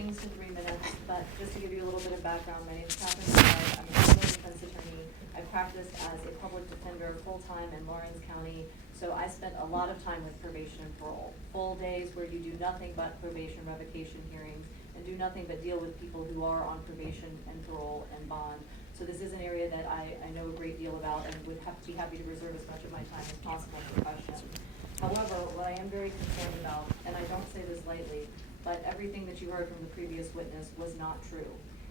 things to 3 minutes, but just to give you a little bit of background, my name is Catherine Millard. I'm a criminal defense attorney. I practiced as a public defender full-time in Lawrence County, so I spent a lot of time with probation and parole. Full days where you do nothing but probation revocation hearings and do nothing but deal with people who are on probation and parole and bond. So this is an area that I know a great deal about and would be happy to reserve as much of my time as possible for questions. However, what I am very concerned about, and I don't say this lightly, but everything that you heard from the previous witness was not true.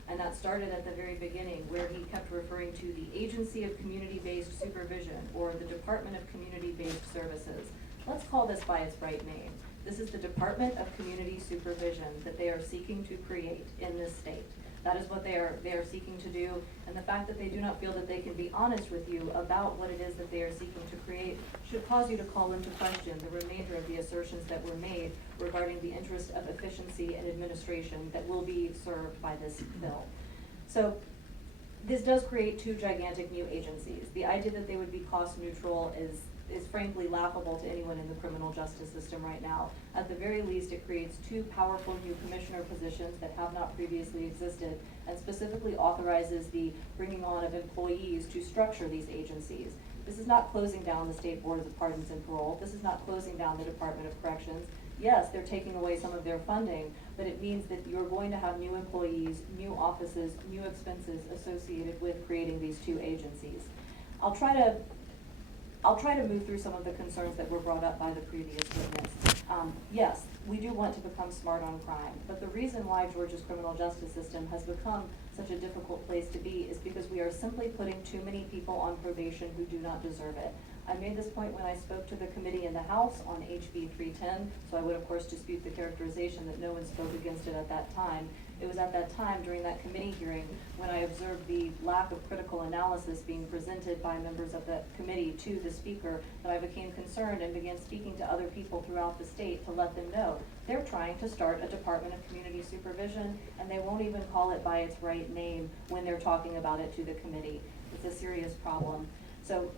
And that started at the very beginning, where he kept referring to the Agency of Community-Based Supervision, or the Department of Community-Based Services. Let's call this by its right name. This is the Department of Community Supervision that they are seeking to create in this state. That is what they are seeking to do, and the fact that they do not feel that they can be honest with you about what it is that they are seeking to create should cause you to call into question the remainder of the assertions that were made regarding the interest of efficiency and administration that will be served by this bill. So this does create two gigantic new agencies. The idea that they would be cost neutral is frankly laughable to anyone in the criminal justice system right now. At the very least, it creates two powerful new commissioner positions that have not previously existed, and specifically authorizes the bringing on of employees to structure these agencies. This is not closing down the state boards of pardons and parole. This is not closing down the Department of Corrections. Yes, they're taking away some of their funding, but it means that you're going to have new employees, new offices, new expenses associated with creating these two agencies. I'll try to move through some of the concerns that were brought up by the previous witness. Yes, we do want to become smart on crime, but the reason why Georgia's criminal justice system has become such a difficult place to be is because we are simply putting too many people on probation who do not deserve it. I made this point when I spoke to the committee in the House on HB 310, so I would of course dispute the characterization that no one spoke against it at that time. It was at that time during that committee hearing when I observed the lack of critical analysis being presented by members of the committee to the speaker that I became concerned and began speaking to other people throughout the state to let them know they're trying to start a Department of Community Supervision, and they won't even call it by its right name when they're talking about it to the committee. It's a serious problem. So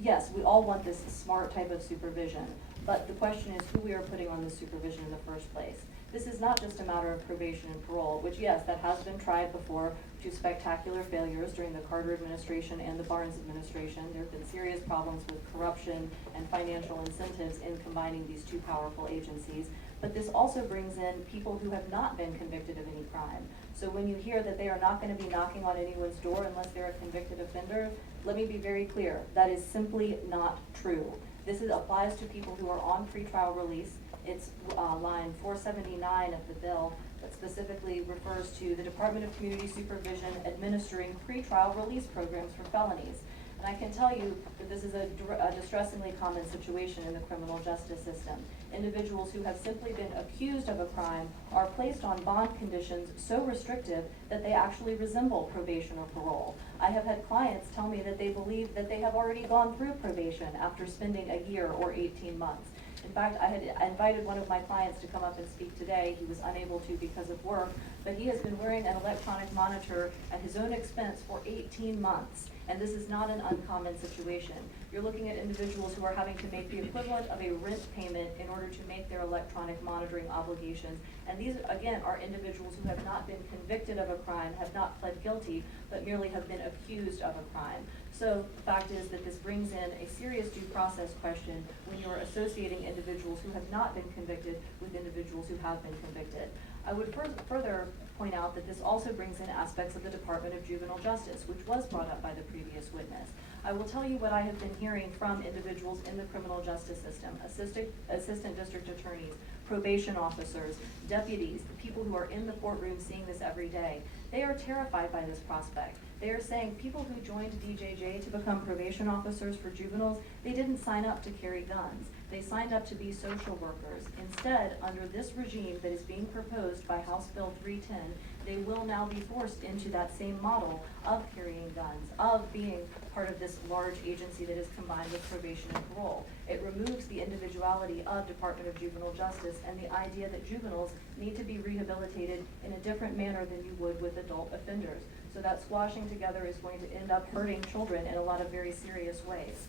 yes, we all want this smart type of supervision, but the question is who we are putting on this supervision in the first place. This is not just a matter of probation and parole, which yes, that has been tried before to spectacular failures during the Carter administration and the Barnes administration. There have been serious problems with corruption and financial incentives in combining these two powerful agencies. But this also brings in people who have not been convicted of any crime. So when you hear that they are not going to be knocking on anyone's door unless they're a convicted offender, let me be very clear, that is simply not true. This applies to people who are on pretrial release. It's line 479 of the bill that specifically refers to the Department of Community Supervision administering pretrial release programs for felonies. And I can tell you that this is a distressingly common situation in the criminal justice system. Individuals who have simply been accused of a crime are placed on bond conditions so restrictive that they actually resemble probation or parole. I have had clients tell me that they believe that they have already gone through probation after spending a year or 18 months. In fact, I had invited one of my clients to come up and speak today. He was unable to because of work, but he has been wearing an electronic monitor at his own expense for 18 months. And this is not an uncommon situation. You're looking at individuals who are having to make the equivalent of a rent payment in order to make their electronic monitoring obligations. And these, again, are individuals who have not been convicted of a crime, have not pled guilty, but merely have been accused of a crime. So the fact is that this brings in a serious due process question when you are associating individuals who have not been convicted with individuals who have been convicted. I would further point out that this also brings in aspects of the Department of Juvenile Justice, which was brought up by the previous witness. I will tell you what I have been hearing from individuals in the criminal justice system, assistant district attorneys, probation officers, deputies, the people who are in the courtroom seeing this every day. They are terrified by this prospect. They are saying people who joined DJJ to become probation officers for juveniles, they didn't sign up to carry guns. They signed up to be social workers. Instead, under this regime that is being proposed by House Bill 310, they will now be forced into that same model of carrying guns, of being part of this large agency that is combined with probation and parole. It removes the individuality of Department of Juvenile Justice and the idea that juveniles need to be rehabilitated in a different manner than you would with adult offenders. So that squashing together is going to end up hurting children in a lot of very serious ways.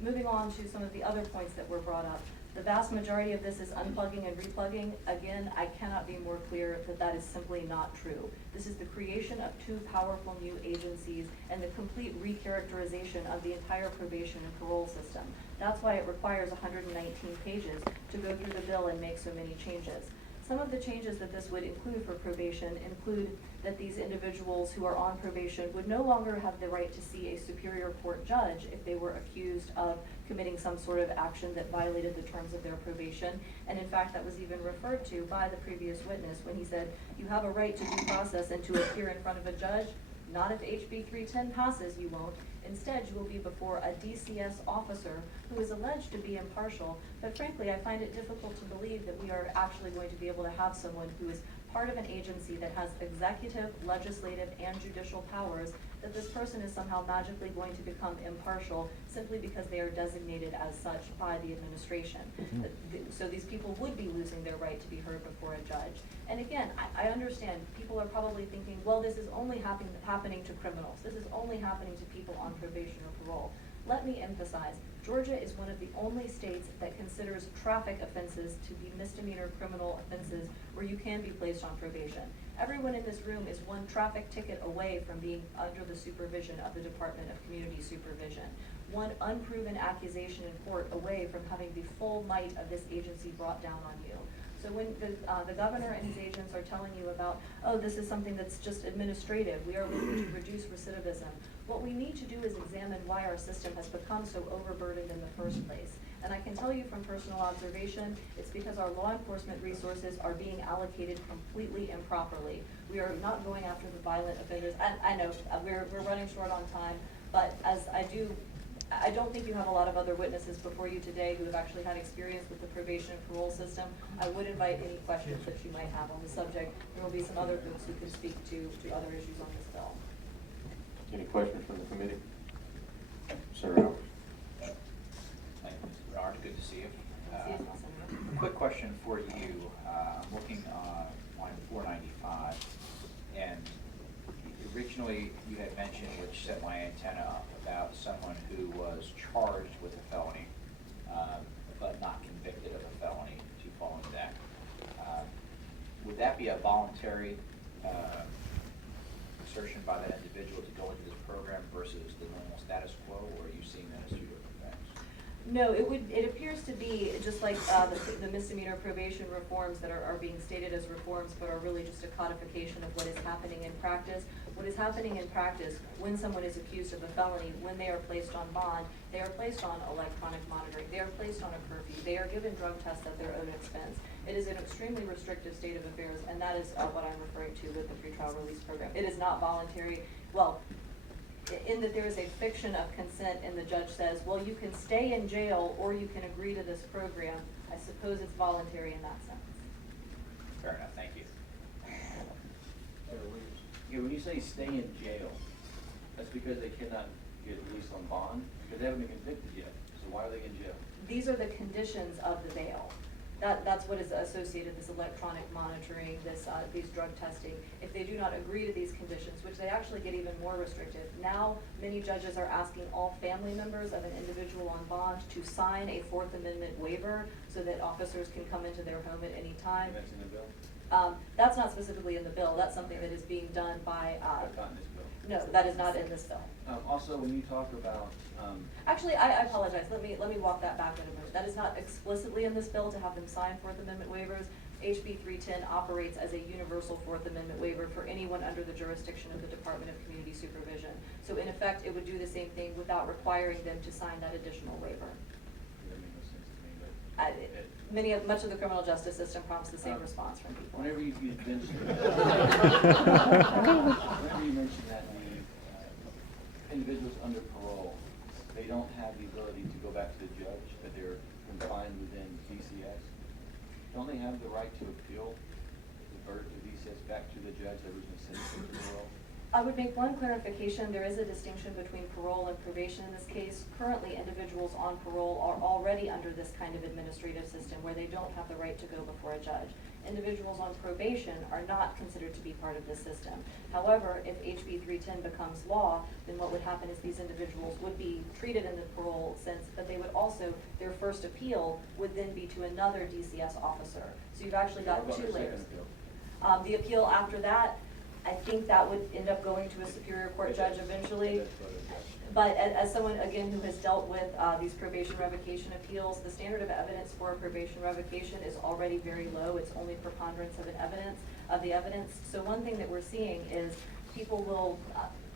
Moving on to some of the other points that were brought up. The vast majority of this is unplugging and replugging. Again, I cannot be more clear that that is simply not true. This is the creation of two powerful new agencies and the complete recharacterization of the entire probation and parole system. That's why it requires 119 pages to go through the bill and make so many changes. Some of the changes that this would include for probation include that these individuals who are on probation would no longer have the right to see a superior court judge if they were accused of committing some sort of action that violated the terms of their probation. And in fact, that was even referred to by the previous witness when he said, you have a right to due process and to appear in front of a judge. Not if HB 310 passes, you won't. Instead, you will be before a DCS officer who is alleged to be impartial, but frankly, I find it difficult to believe that we are actually going to be able to have someone who is part of an agency that has executive, legislative, and judicial powers, that this person is somehow magically going to become impartial simply because they are designated as such by the administration. So these people would be losing their right to be heard before a judge. And again, I understand people are probably thinking, well, this is only happening to criminals. This is only happening to people on probation or parole. Let me emphasize, Georgia is one of the only states that considers traffic offenses to be misdemeanor criminal offenses where you can be placed on probation. Everyone in this room is one traffic ticket away from being under the supervision of the Department of Community Supervision. One unproven accusation in court away from having the full might of this agency brought down on you. So when the governor and his agents are telling you about, oh, this is something that's just administrative, we are looking to reduce recidivism, what we need to do is examine why our system has become so overburdened in the first place. And I can tell you from personal observation, it's because our law enforcement resources are being allocated completely improperly. We are not going after the violent offenders. I know we're running short on time, but as I don't think you have a lot of other witnesses before you today who have actually had experience with the probation and parole system. I would invite any questions that you might have on the subject. There will be some other folks who can speak to other issues on this bill. Any questions from the committee? Senator Alves. Thank you, Mr. Bernard. Good to see you. Senator. Quick question for you. I'm looking on line 495, and originally you had mentioned, which set my antenna up, about someone who was charged with a felony, but not convicted of a felony to fall into that. Would that be a voluntary assertion by that individual to go into this program versus the normal status quo, or are you seeing that as two different things? No, it appears to be just like the misdemeanor probation reforms that are being stated as reforms, but are really just a codification of what is happening in practice. What is happening in practice when someone is accused of a felony, when they are placed on bond, they are placed on electronic monitoring, they are placed on a curfew, they are given drug tests at their own expense. It is an extremely restrictive state of affairs, and that is what I'm referring to with the pretrial release program. It is not voluntary. Well, in that there is a fiction of consent, and the judge says, well, you can stay in jail or you can agree to this program. I suppose it's voluntary in that sense. Fair enough. Thank you. Yeah, when you say stay in jail, that's because they cannot get released on bond? Because they haven't been convicted yet. So why are they in jail? These are the conditions of the bail. That's what is associated, this electronic monitoring, these drug testing. If they do not agree to these conditions, which they actually get even more restrictive. Now, many judges are asking all family members of an individual on bond to sign a Fourth Amendment waiver so that officers can come into their home at any time. And that's in the bill? That's not specifically in the bill. That's something that is being done by, That's not in this bill. no, that is not in this bill. Also, when you talk about, Actually, I apologize. Let me walk that back in a minute. That is not explicitly in this bill to have them sign Fourth Amendment waivers. HB 310 operates as a universal Fourth Amendment waiver for anyone under the jurisdiction of the Department of Community Supervision. So in effect, it would do the same thing without requiring them to sign that additional waiver. that makes no sense to me, but. Much of the criminal justice system prompts the same response from people. Whenever you mention that, the individuals under parole, they don't have the ability to go back to the judge, that they're confined within DCS. Don't they have the right to appeal the verdict of DCS back to the judge that was sentenced to parole? I would make one clarification. There is a distinction between parole and probation in this case. Currently, individuals on parole are already under this kind of administrative system where they don't have the right to go before a judge. Individuals on probation are not considered to be part of this system. However, if HB 310 becomes law, then what would happen is these individuals would be treated in the parole sense, but they would also, their first appeal would then be to another DCS officer. So you've actually got What about two their layers. second appeal? The appeal after that, I think that would end up going to a Superior Court judge eventually. That's what it is. But as someone, again, who has dealt with these probation revocation appeals, the standard of evidence for a probation revocation is already very low. It's only preponderance of the evidence. So one thing that we're seeing is people will,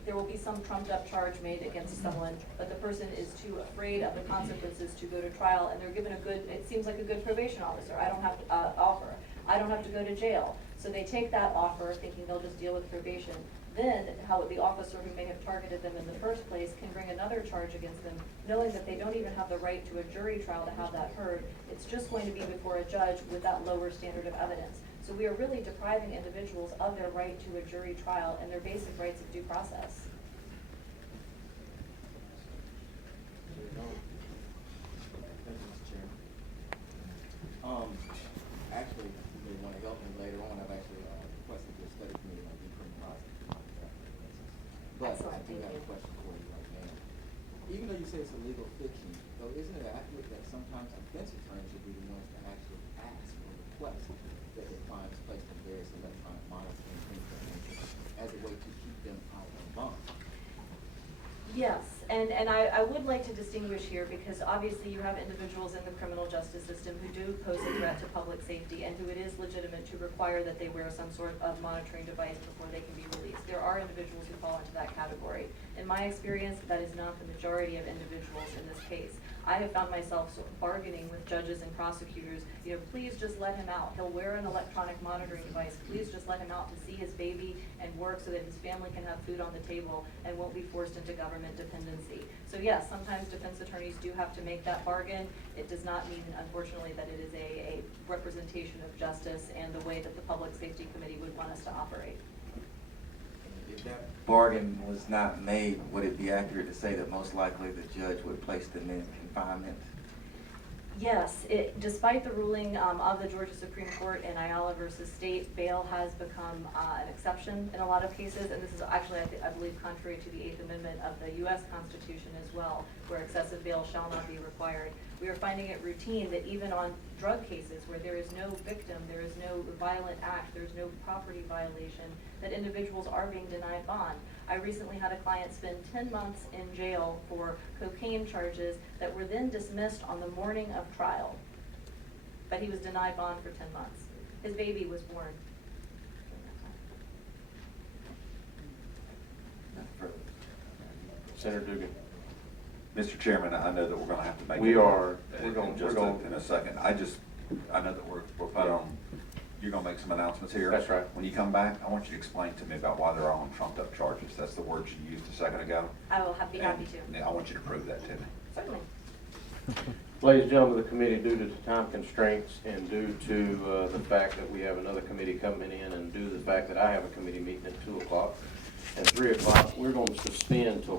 there will be some trumped up charge made against someone, but the person is too afraid of the consequences to go to trial, and they're given a good, it seems like a good probation officer. I don't have to offer. I don't have to go to jail. So they take that offer thinking they'll just deal with probation. Then how the officer who may have targeted them in the first place can bring another charge against them, knowing that they don't even have the right to a jury trial to have that heard. It's just going to be before a judge with that lower standard of evidence. So we are really depriving individuals of their right to a jury trial and their basic rights of due process. Thank you, Mr. Chairman. Actually, if they want to help me later on, I've actually requested a study committee on decriminalizing. But I Excellent, do thank have you. a question for you right now. Even though you say it's a legal fiction, though, isn't it accurate that sometimes defense attorneys should be the ones to actually ask or request that their clients placed in various electronic monitoring things of that nature as a way to keep them out on bond? Yes, and I would like to distinguish here because obviously you have individuals in the criminal justice system who do pose a threat to public safety and who it is legitimate to require that they wear some sort of monitoring device before they can be released. There are individuals who fall into that category. In my experience, that is not the majority of individuals in this case. I have found myself sort of bargaining with judges and prosecutors, you know, please just let him out. He'll wear an electronic monitoring device. Please just let him out to see his baby and work so that his family can have food on the table and won't be forced into government dependency. So yes, sometimes defense attorneys do have to make that bargain. It does not mean, unfortunately, that it is a representation of justice and the way that the Public Safety Committee would want us to operate. If that bargain was not made, would it be accurate to say that most likely the judge would place them in confinement? Yes, despite the ruling of the Georgia Supreme Court in Ayala versus State, bail has become an exception in a lot of cases, and this is actually, I believe, contrary to the 8th Amendment of the U.S. Constitution as well, where excessive bail shall not be required. We are finding it routine that even on drug cases where there is no victim, there is no violent act, there is no property violation, that individuals are being denied bond. I recently had a client spend 10 months in jail for cocaine charges that were then dismissed on the morning of trial. But he was denied bond for 10 months. His baby was born during that time. Senator Dugan. Mr. Chairman, I know that we're gonna have to make. We it are. in We're just going. in a second. I know that we're put on, you're gonna make some announcements here. That's right. When you come back, I want you to explain to me about why they're all on trumped up charges. That's the words you used a second ago. I will be happy And, to. yeah, I want you to prove that to me. Certainly. Ladies and gentlemen of the committee, due to the time constraints and due to the fact that we have another committee coming in and due to the fact that I have a committee meeting at 2 o'clock and 3 o'clock, we're going to suspend till